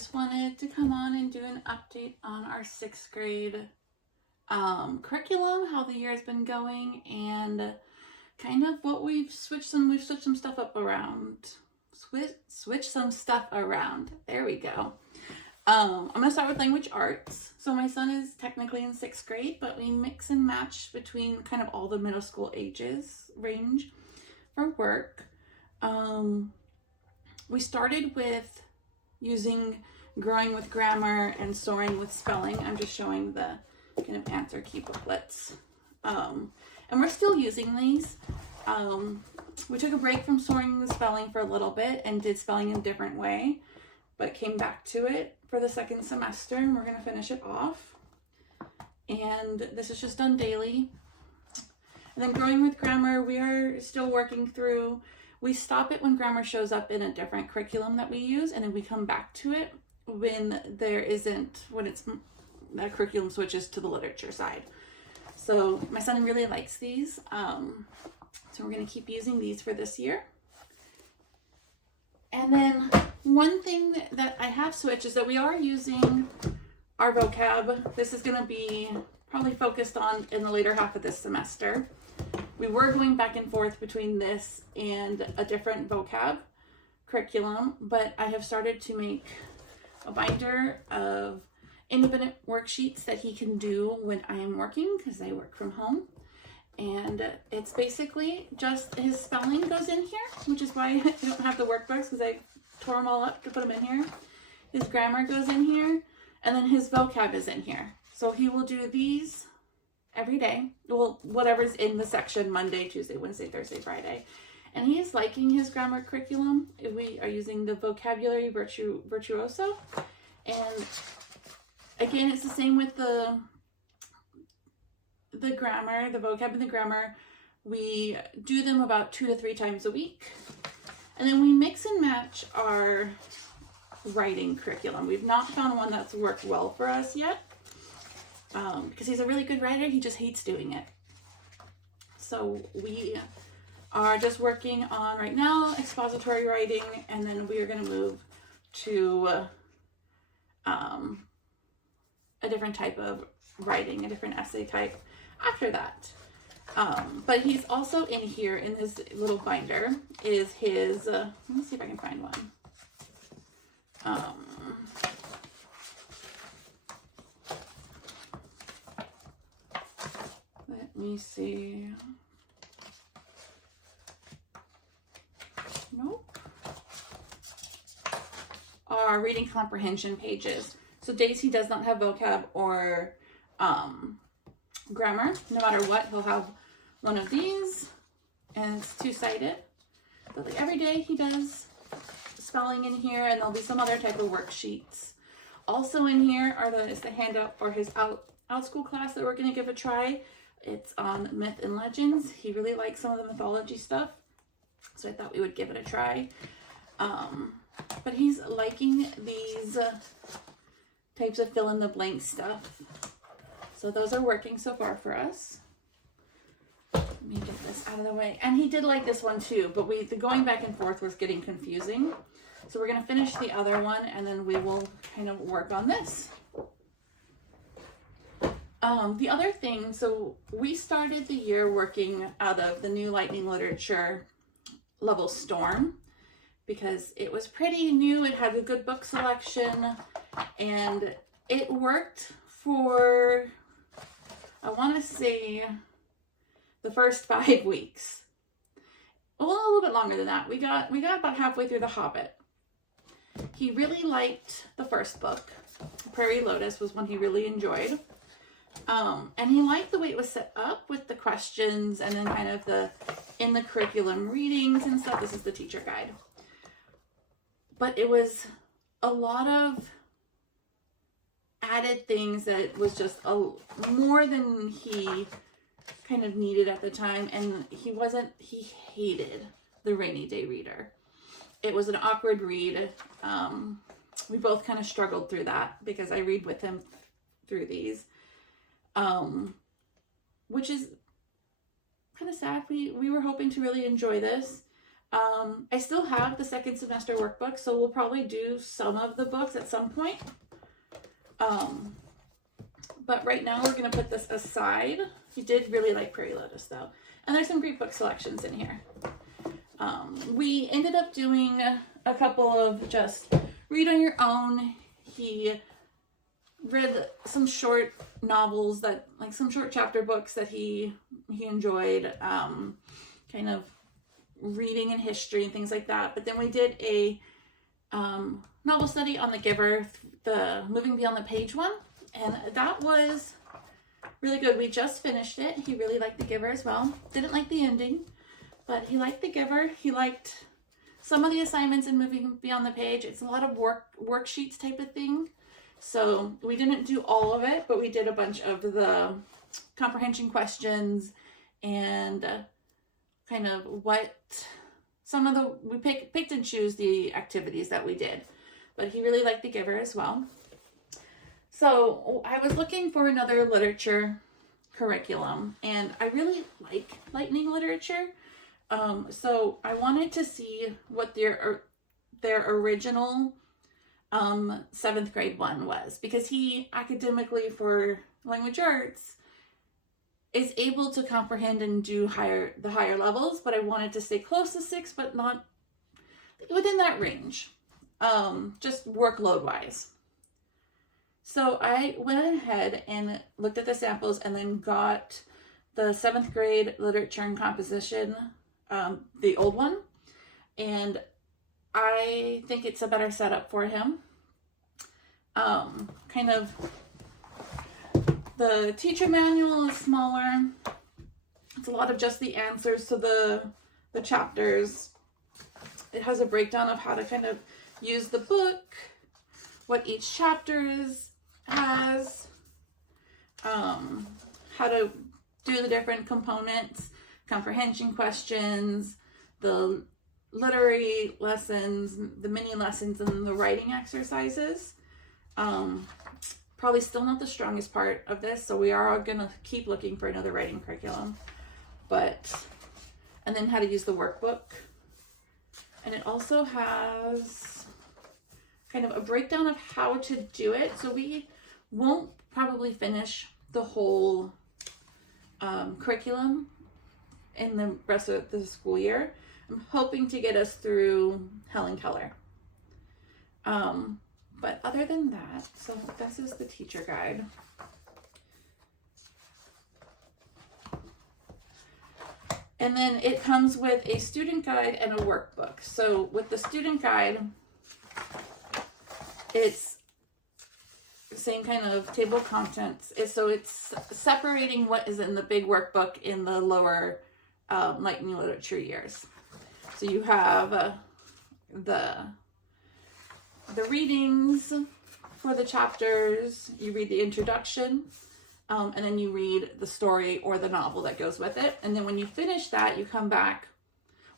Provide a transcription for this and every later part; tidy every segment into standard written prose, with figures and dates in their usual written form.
just wanted to come on and do an update on our 6th grade curriculum, how the year has been going, and kind of what we've switched some stuff up around. Switch some stuff around. There we go. I'm gonna start with language arts. So my son is technically in 6th grade, but we mix and match between kind of all the middle school ages range for work. We started with using growing with grammar and soaring with spelling. I'm just showing the kind of answer key booklets. And we're still using these. We took a break from soaring with spelling for a little bit and did spelling in a different way, but came back to it for the 2nd semester, and we're going to finish it off. And this is just done daily. And then growing with grammar, we are still working through. We stop it when grammar shows up in a different curriculum that we use, and then we come back to it when that curriculum switches to the literature side. So my son really likes these. So we're going to keep using these for this year. And then one thing that I have switched is that we are using our vocab. This is going to be probably focused on in the later half of this semester. We were going back and forth between this and a different vocab curriculum, but I have started to make a binder of independent worksheets that he can do when I am working, because I work from home. And it's basically just his spelling goes in here, which is why I don't have the workbooks, because I tore them all up to put them in here. His grammar goes in here, and then his vocab is in here. So he will do these every day. Well, whatever's in the section, Monday, Tuesday, Wednesday, Thursday, Friday. And he is liking his grammar curriculum. We are using the vocabulary virtuoso. And again, it's the same with the grammar, the vocab and the grammar. We do them about 2 to 3 times a week. And then we mix and match our writing curriculum. We've not found one that's worked well for us yet. Because he's a really good writer, he just hates doing it. So we are just working on, right now, expository writing, and then we are going to move to a different type of writing, a different essay type after that. But he's also in here, in his little binder, is his, let me see if I can find one. Let me see. Nope. Our reading comprehension pages. So days he does not have vocab or grammar, no matter what, he'll have one of these, and it's 2-sided. But like every day he does spelling in here, and there'll be some other type of worksheets. Also in here is the handout for his out school class that we're going to give a try. It's on myth and legends. He really likes some of the mythology stuff, so I thought we would give it a try. But he's liking these types of fill in the blank stuff. So those are working so far for us. Let me get this out of the way. And he did like this one too, but the going back and forth was getting confusing. So we're going to finish the other one, and then we will kind of work on this. The other thing, so we started the year working out of the new Lightning Literature Level Storm, because it was pretty new. It had a good book selection, and it worked for, I want to say, the first 5 weeks. Well, a little bit longer than that. We got about halfway through The Hobbit. He really liked the first book. Prairie Lotus was one he really enjoyed. And he liked the way it was set up with the questions and then kind of in the curriculum readings and stuff. This is the teacher guide. But it was a lot of added things that was just more than he kind of needed at the time. And he hated the Rainy Day Reader. It was an awkward read. We both kind of struggled through that because I read with him through these. Which is kind of sad. We were hoping to really enjoy this. I still have the second semester workbook, so we'll probably do some of the books at some point. But right now we're going to put this aside. He did really like Prairie Lotus though. And there's some great book selections in here. We ended up doing a couple of just read on your own. He read some short novels that, like some short chapter books that he enjoyed, kind of reading and history and things like that. But then we did a novel study on The Giver, the Moving Beyond the Page one, and that was really good. We just finished it. He really liked The Giver as well. Didn't like the ending, but he liked The Giver. He liked some of the assignments in Moving Beyond the Page. It's a lot of worksheets type of thing. So we didn't do all of it, but we did a bunch of the comprehension questions and kind of what some of the, we picked and choose the activities that we did. But he really liked The Giver as well. So I was looking for another literature curriculum, and I really like lightning literature. So I wanted to see what their original 7th grade one was, because he academically for language arts is able to comprehend and do the higher levels, but I wanted to stay close to 6, but not within that range, just workload wise. So I went ahead and looked at the samples and then got the 7th grade literature and composition, the old one, and I think it's a better setup for him. Kind of the teacher manual is smaller. It's a lot of just the answers to the chapters. It has a breakdown of how to kind of use the book, what each chapter has, how to do the different components, comprehension questions, the literary lessons, the mini lessons, and the writing exercises. Probably still not the strongest part of this, so we are going to keep looking for another writing curriculum. And then how to use the workbook. And it also has kind of a breakdown of how to do it. So we won't probably finish the whole curriculum in the rest of the school year. I'm hoping to get us through Helen Keller. But other than that, so this is the teacher guide. And then it comes with a student guide and a workbook. So with the student guide, it's the same kind of table of contents. So it's separating what is in the big workbook in the lower lightning literature years. So you have the readings for the chapters, you read the introduction, and then you read the story or the novel that goes with it. And then when you finish that, you come back.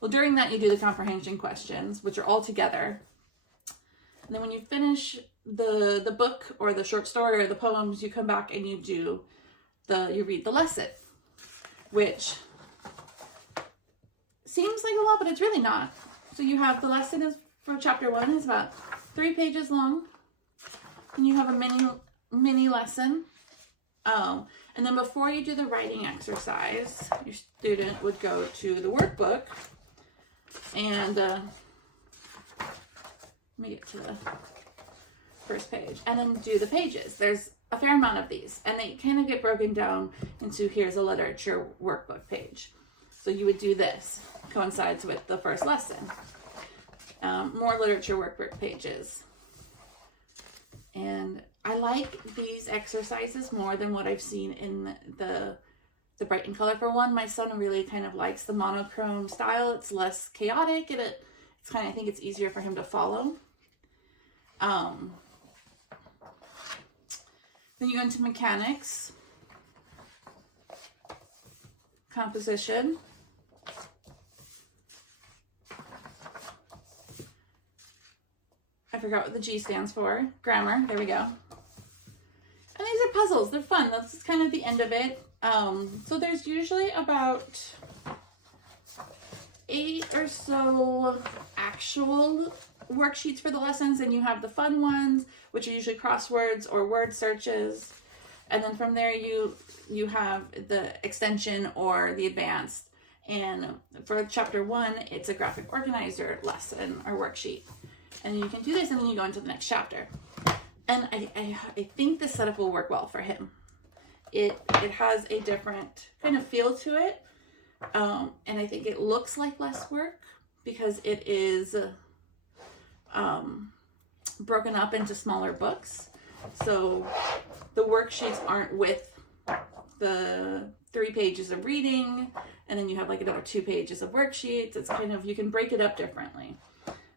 Well, during that, you do the comprehension questions, which are all together. And then when you finish the book or the short story or the poems, you come back and you read the lesson, which seems like a lot, but it's really not. So you have the lesson is for chapter 1 is about 3 pages long, and you have a mini lesson. And then before you do the writing exercise, your student would go to the workbook and let me get to the first page, and then do the pages. There's a fair amount of these, and they kind of get broken down into here's a literature workbook page. So you would do this, coincides with the first lesson. More literature workbook pages. And I like these exercises more than what I've seen in the bright and colorful one. My son really kind of likes the monochrome style. It's less chaotic, and it's kind of, I think it's easier for him to follow. Then you go into mechanics, composition, I forgot what the G stands for. Grammar. There we go. And these are puzzles. They're fun. That's kind of the end of it. So there's usually about 8 or so actual worksheets for the lessons, and you have the fun ones, which are usually crosswords or word searches. And then from there you have the extension or the advanced. And for chapter 1, it's a graphic organizer lesson or worksheet. And you can do this and then you go into the next chapter. And I think this setup will work well for him. It has a different kind of feel to it. And I think it looks like less work because it is broken up into smaller books. So the worksheets aren't with the 3 pages of reading, and then you have like another 2 pages of worksheets. It's kind of, you can break it up differently.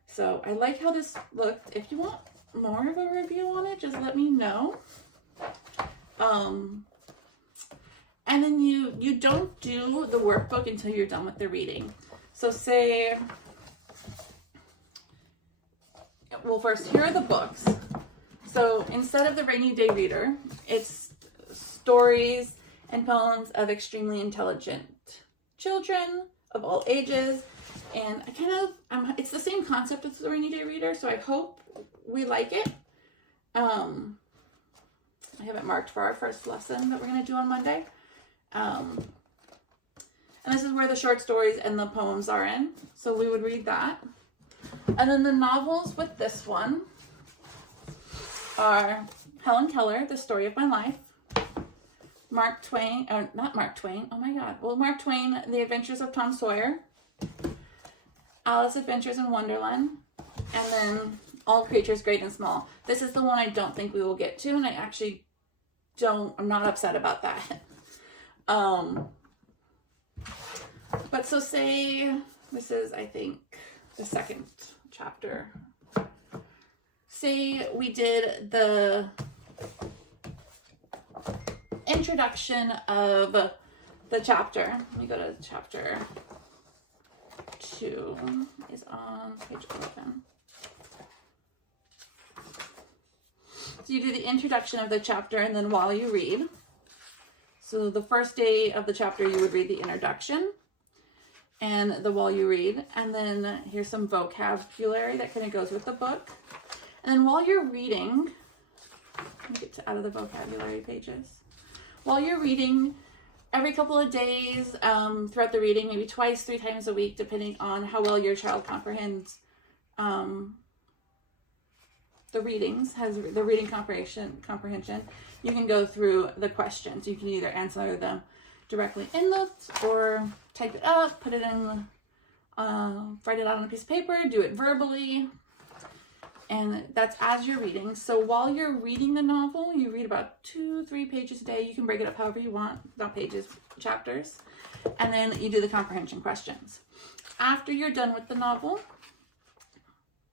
So I like how this looked. If you want more of a review on it, just let me know. And then you don't do the workbook until you're done with the reading. So say, well, first, here are the books. So instead of the Rainy Day Reader, it's stories and poems of extremely intelligent children of all ages. And it's the same concept as the Rainy Day Reader, so I hope we like it. I have it marked for our first lesson that we're going to do on Monday. And this is where the short stories and the poems are in. So we would read that. And then the novels with this one are Helen Keller, The Story of My Life, Mark Twain, Mark Twain, The Adventures of Tom Sawyer, Alice Adventures in Wonderland, and then All Creatures Great and Small. This is the one I don't think we will get to, and I'm not upset about that. But so say this is, I think, the second chapter. Say we did the introduction of the chapter. Let me go to chapter 2. Is on page 11. So you do the introduction of the chapter and then while you read. So the first day of the chapter you would read the introduction and the while you read, and then here's some vocabulary that kind of goes with the book. And then while you're reading, let me get out of the vocabulary pages. While you're reading, every couple of days throughout the reading, maybe twice, 3 times a week, depending on how well your child comprehends the readings, has the reading comprehension, you can go through the questions. You can either answer them directly in notes or type it up, put it in, write it out on a piece of paper, do it verbally. And that's as you're reading. So while you're reading the novel, you read about 2-3 pages a day. You can break it up however you want, not pages, chapters. And then you do the comprehension questions. After you're done with the novel,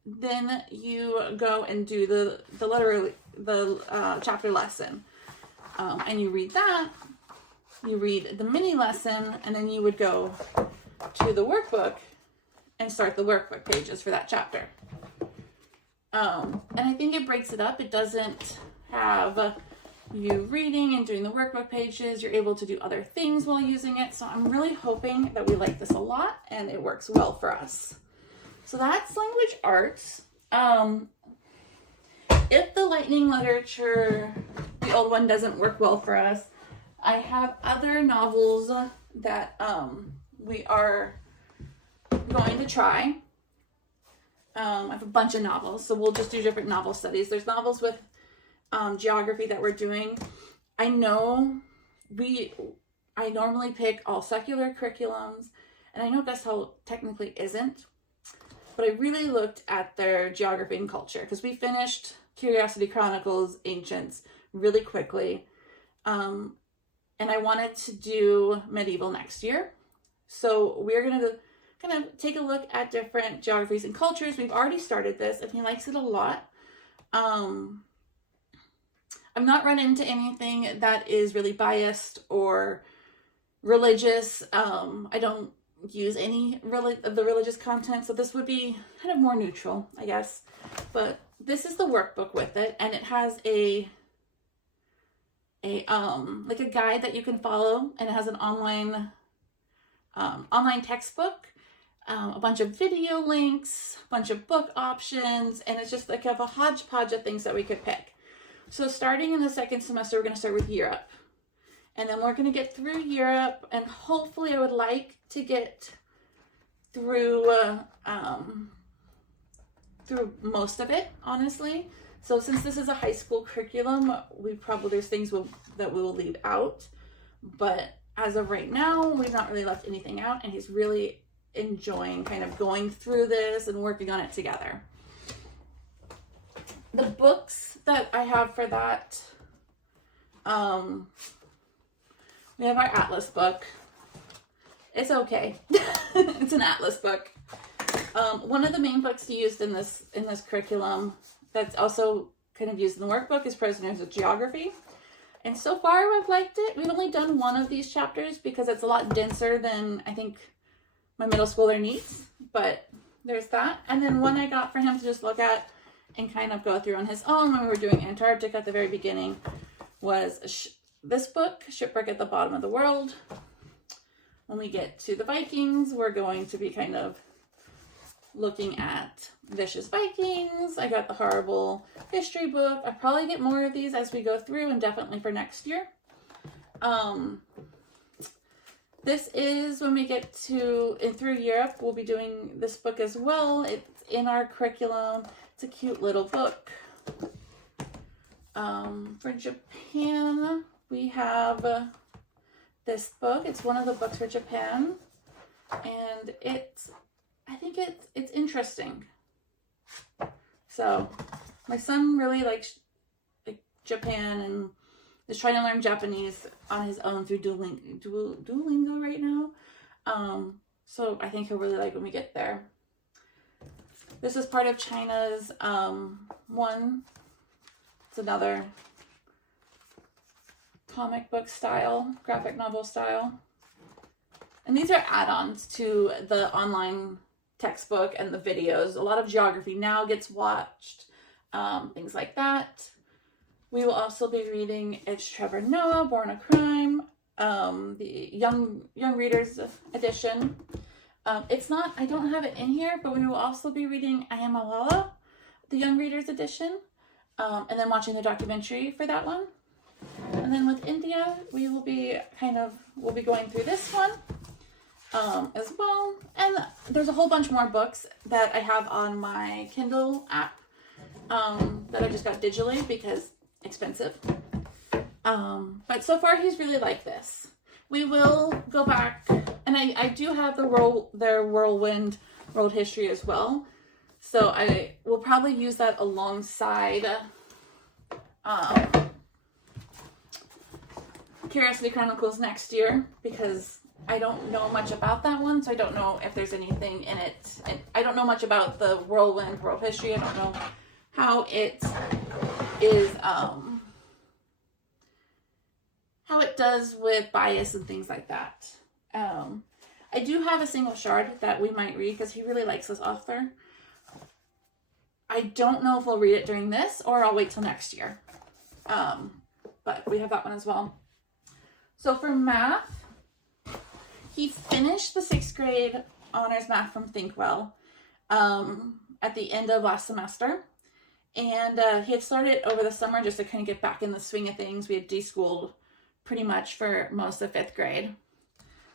then you go and do the chapter lesson. And you read that, you read the mini lesson, and then you would go to the workbook and start the workbook pages for that chapter. And I think it breaks it up. It doesn't have you reading and doing the workbook pages. You're able to do other things while using it. So I'm really hoping that we like this a lot and it works well for us. So that's language arts. If the lightning literature, the old one, doesn't work well for us, I have other novels that we are going to try. I have a bunch of novels, so we'll just do different novel studies. There's novels with geography that we're doing. I know I normally pick all secular curriculums, and I know Best Hell technically isn't, but I really looked at their geography and culture because we finished Curiosity Chronicles Ancients really quickly, and I wanted to do medieval next year. So we're going to kind of take a look at different geographies and cultures. We've already started this and he likes it a lot. I'm not run into anything that is really biased or religious. I don't use any of the religious content, so this would be kind of more neutral, I guess. But this is the workbook with it, and it has a like a guide that you can follow, and it has an online textbook. a bunch of video links, a bunch of book options, and it's just like a hodgepodge of things that we could pick. So starting in the second semester, we're going to start with Europe. And then we're going to get through Europe, and hopefully I would like to get through through most of it, honestly. So since this is a high school curriculum, there's things that we will leave out. But as of right now, we've not really left anything out, and he's really enjoying kind of going through this and working on it together. The books that I have for that, we have our Atlas book. It's okay. It's an Atlas book. One of the main books used in this curriculum that's also kind of used in the workbook is Prisoners of Geography. And so far I've liked it. We've only done one of these chapters because it's a lot denser than I think my middle schooler needs, but there's that. And then one I got for him to just look at and kind of go through on his own when we were doing Antarctica at the very beginning was this book, Shipwreck at the Bottom of the World. When we get to the Vikings, we're going to be kind of looking at Vicious Vikings. I got the Horrible History book. I'll probably get more of these as we go through, and definitely for next year. This is when we get to and through Europe, we'll be doing this book as well. It's in our curriculum. It's a cute little book. For Japan, we have this book. It's one of the books for Japan, and I think it's interesting. So my son really likes Japan and is trying to learn Japanese on his own through Duolingo right now. So I think he'll really like when we get there. This is part of China's one. It's another comic book style, graphic novel style. And these are add-ons to the online textbook and the videos. A lot of geography now gets watched, things like that. We will also be reading It's Trevor Noah, Born a Crime, the young readers edition. I don't have it in here, but we will also be reading I Am Malala, the young readers edition, and then watching the documentary for that one. And then with India, we'll be going through this one as well. And there's a whole bunch more books that I have on my Kindle app that I just got digitally because expensive. But so far he's really liked this. We will go back, and I do have their Whirlwind World History as well. So I will probably use that alongside Curiosity Chronicles next year, because I don't know much about that one, so I don't know if there's anything in it. And I don't know much about the Whirlwind World History. I don't know how it is, how it does with bias and things like that. I do have a single shard that we might read because he really likes this author. I don't know if we'll read it during this or I'll wait till next year. But we have that one as well. So for math, he finished the 6th grade honors math from Thinkwell at the end of last semester. And he had started over the summer just to kind of get back in the swing of things. We had deschooled pretty much for most of 5th grade.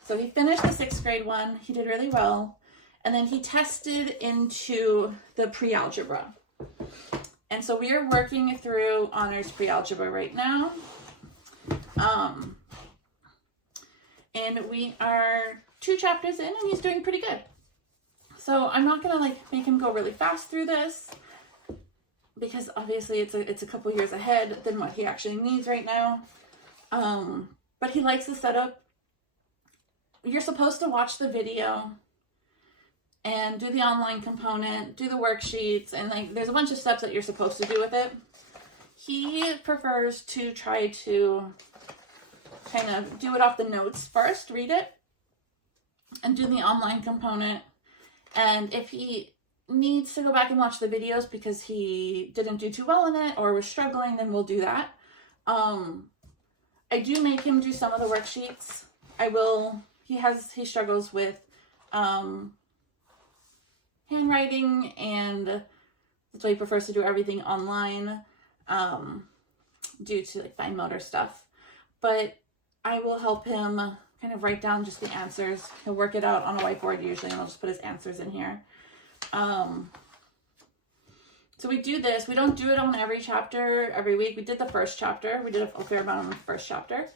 So he finished the 6th grade one. He did really well. And then he tested into the pre-algebra. And so we are working through honors pre-algebra right now. And we are 2 chapters in and he's doing pretty good. So I'm not gonna make him go really fast through this because obviously it's a couple years ahead than what he actually needs right now. But he likes the setup. You're supposed to watch the video and do the online component, do the worksheets, and there's a bunch of steps that you're supposed to do with it. He prefers to try to kind of do it off the notes first, read it, and do the online component. And if he needs to go back and watch the videos because he didn't do too well in it or was struggling, then we'll do that. I do make him do some of the worksheets. He struggles with handwriting, and that's why he prefers to do everything online due to like fine motor stuff. But I will help him kind of write down just the answers. He'll work it out on a whiteboard usually, and I'll just put his answers in here. So we do this. We don't do it on every chapter every week. We did the first chapter. We did a fair amount on the first chapter.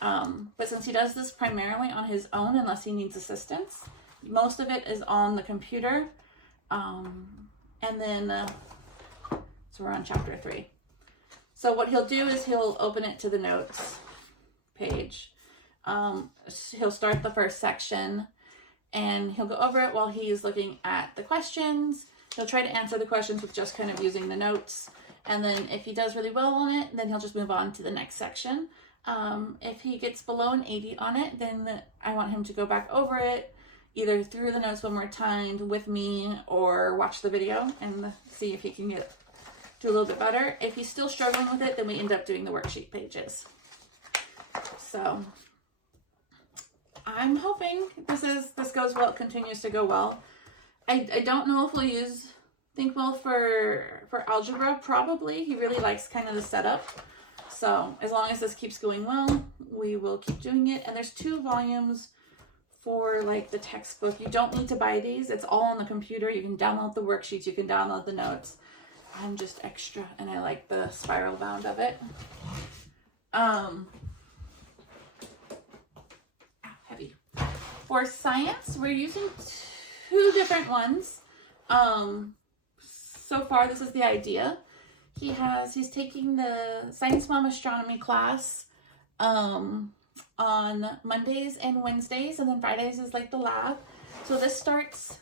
But since he does this primarily on his own, unless he needs assistance, most of it is on the computer. And then, so we're on chapter 3. So what he'll do is he'll open it to the notes page. He'll start the first section and he'll go over it while he's looking at the questions. He'll try to answer the questions with just kind of using the notes. And then if he does really well on it, then he'll just move on to the next section. If he gets below an 80 on it, then I want him to go back over it, either through the notes one more time with me or watch the video and see if he can do a little bit better. If he's still struggling with it, then we end up doing the worksheet pages. So I'm hoping this goes well, it continues to go well. I don't know if we'll use ThinkWell for algebra. Probably. He really likes kind of the setup. So as long as this keeps going well, we will keep doing it. And there's 2 volumes for like the textbook. You don't need to buy these. It's all on the computer. You can download the worksheets. You can download the notes. I'm just extra and I like the spiral bound of it. Heavy. For science, we're using 2 different ones. So far, this is the idea. He's taking the Science Mom Astronomy class on Mondays and Wednesdays, and then Fridays is like the lab. So this starts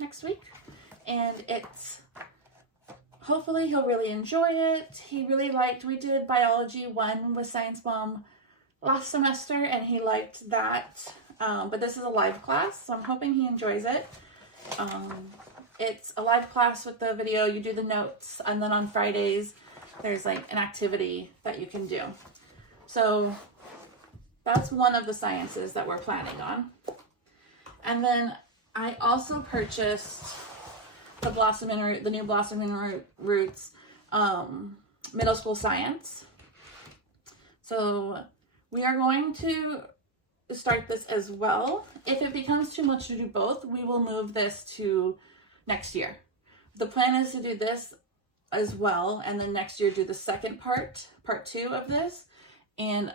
next week, and hopefully he'll really enjoy it. He really liked, we did Biology 1 with Science Mom last semester, and he liked that. But this is a live class, so I'm hoping he enjoys it. It's a live class with the video, you do the notes, and then on Fridays, there's like an activity that you can do. So that's one of the sciences that we're planning on. And then I also purchased the new Blossoming Roots middle school science. So we are going to start this as well. If it becomes too much to do both, we will move this to next year. The plan is to do this as well, and then next year do the second part 2 of this, and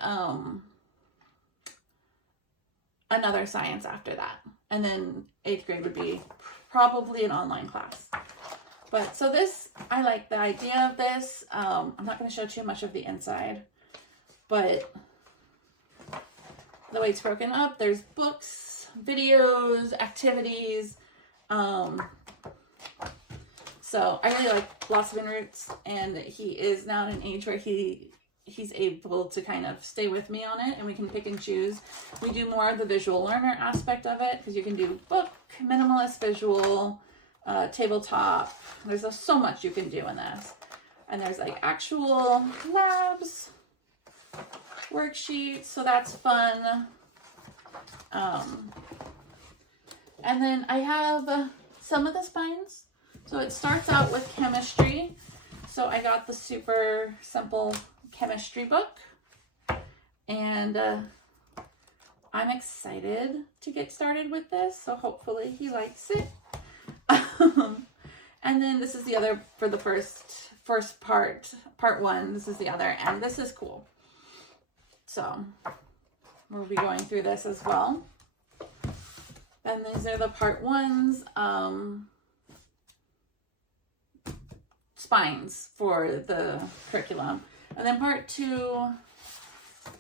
another science after that. And then 8th grade would be probably an online class. But so this, I like the idea of this. I'm not going to show too much of the inside, but the way it's broken up, there's books, videos, activities. So I really like Blossoming Roots, and he is now at an age where he's able to kind of stay with me on it, and we can pick and choose. We do more of the visual learner aspect of it, because you can do book, minimalist, visual, tabletop. There's so much you can do in this. And there's like actual labs, worksheets, so that's fun. And then I have some of the spines. So it starts out with chemistry. So I got the super simple chemistry book. And I'm excited to get started with this. So hopefully he likes it. And then this is the other, for the first part 1. This is the other, and this is cool. So we'll be going through this as well. And these are the part 1s, spines for the curriculum. And then part 2,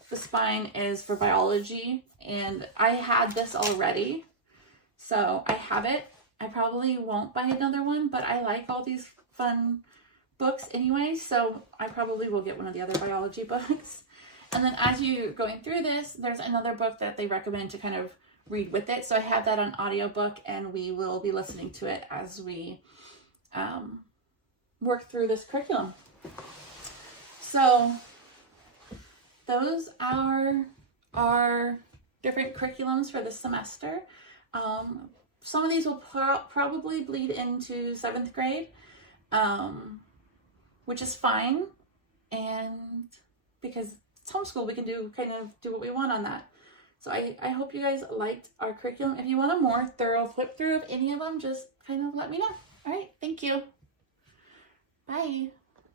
the spine is for biology. And I had this already, so I have it. I probably won't buy another one, but I like all these fun books anyway, so I probably will get one of the other biology books. And then as you're going through this, there's another book that they recommend to kind of read with it. So I have that on audiobook, and we will be listening to it as we work through this curriculum. So those are our different curriculums for this semester. some of these will probably bleed into 7th grade, which is fine. And because it's homeschool, we can do what we want on that. So I hope you guys liked our curriculum. If you want a more thorough flip through of any of them, just kind of let me know. All right, thank you. Bye.